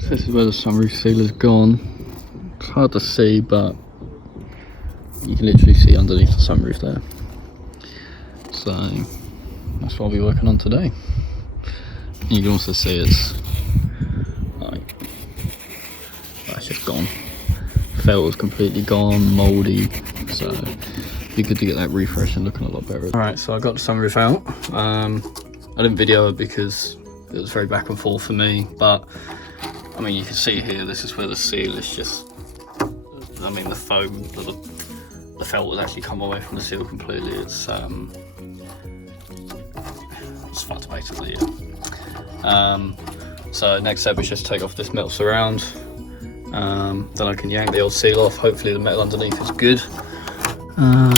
So this is where the sunroof seal has gone. It's hard to see, but you can literally see underneath the sunroof there. So that's what I'll be working on today. You can also see it's like, that's just gone. Felt was completely gone, mouldy, so it'd be good to get that refresh and looking a lot better. Alright, so I got the sunroof out. I didn't video it because it was very back and forth for me, but I mean, you can see here, this is where the seal is just, I mean, the foam, the felt has actually come away from the seal completely. It's fucked basically, yeah. So next step is just take off this metal surround. Then I can yank the old seal off. Hopefully the metal underneath is good. I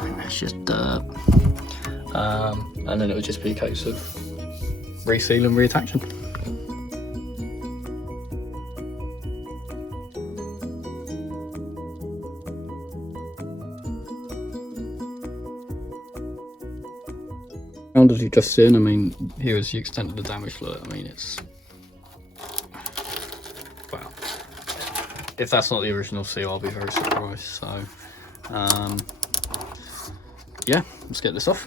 think that's just dirt. And then it would just be a case of reseal and reattaching. As you've just seen, I mean, here is the extent of the damage. Look, I mean, it's, wow. If that's not the original seal, I'll be very surprised. So, yeah, let's get this off.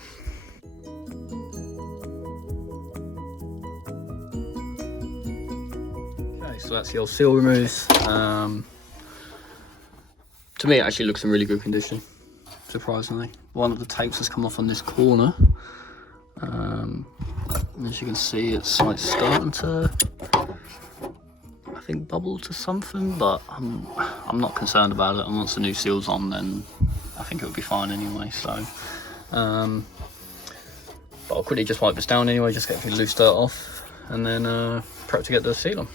Okay, so that's the old seal removed. To me, it actually looks in really good condition, surprisingly. One of the tapes has come off on this corner. As you can see, it's like starting to, I think, bubble to something, but I'm not concerned about it. And once the new seal's on, then I think it'll be fine anyway. So, but I'll quickly just wipe this down anyway, just get the loose dirt off, and then prep to get the seal on.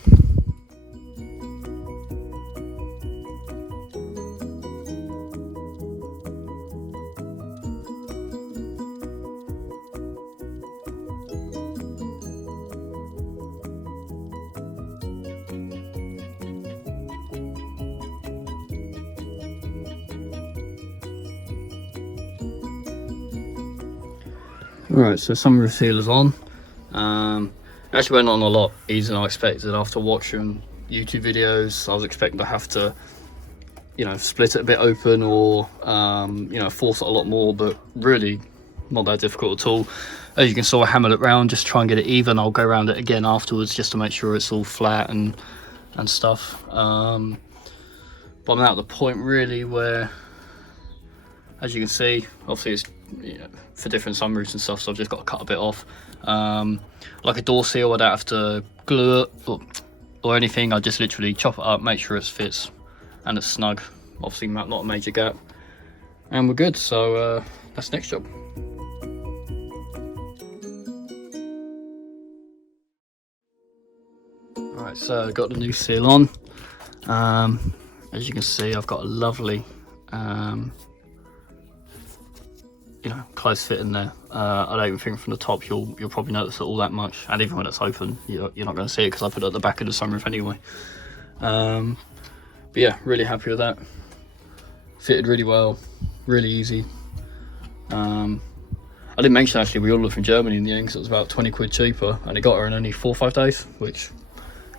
Alright, so sunroof seal is on. It actually went on a lot easier than I expected. After watching YouTube videos, I was expecting to have to, you know, split it a bit open or, you know, force it a lot more, but really not that difficult at all. As you can sort of hammer it round, just try and get it even. I'll go around it again afterwards just to make sure it's all flat and stuff. But I'm now at the point really where, as you can see, obviously it's, you know, for different sunroofs and stuff, so I've just got to cut a bit off. Like a door seal, I don't have to glue it or anything. I just literally chop it up, make sure it fits and it's snug. Obviously not a major gap, and we're good. So that's the next job. Alright, so I got the new seal on. As you can see, I've got a lovely you know, close fit in there. I don't even think from the top you'll probably notice it all that much, and even when it's open you're not going to see it because I put it at the back of the sunroof anyway. But yeah, really happy with that. Fitted really well, really easy. I didn't mention actually we ordered from Germany in the end because it was about 20 quid cheaper, and it got her in only 4 or 5 days, which,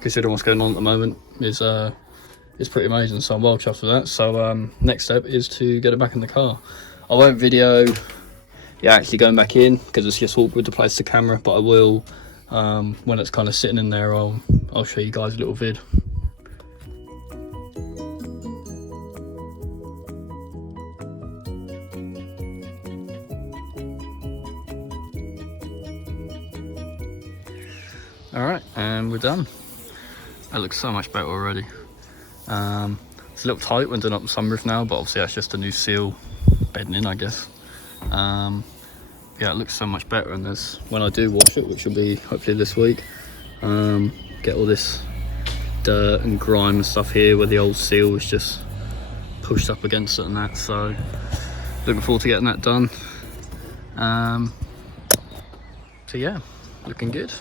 considering what's going on at the moment, is pretty amazing. So I'm well chuffed with that. So next step is to get it back in the car. I won't video actually going back in because it's just awkward to place the camera, but I will when it's kind of sitting in there. I'll show you guys a little vid. Alright, and we're done. That looks so much better already. It's a little tight when doing up the sunroof now, but obviously that's just a new seal bedding in, I guess. Yeah, it looks so much better, and there's, when I do wash it, which will be hopefully this week, get all this dirt and grime and stuff here where the old seal was just pushed up against it and that. So looking forward to getting that done. So yeah, looking good.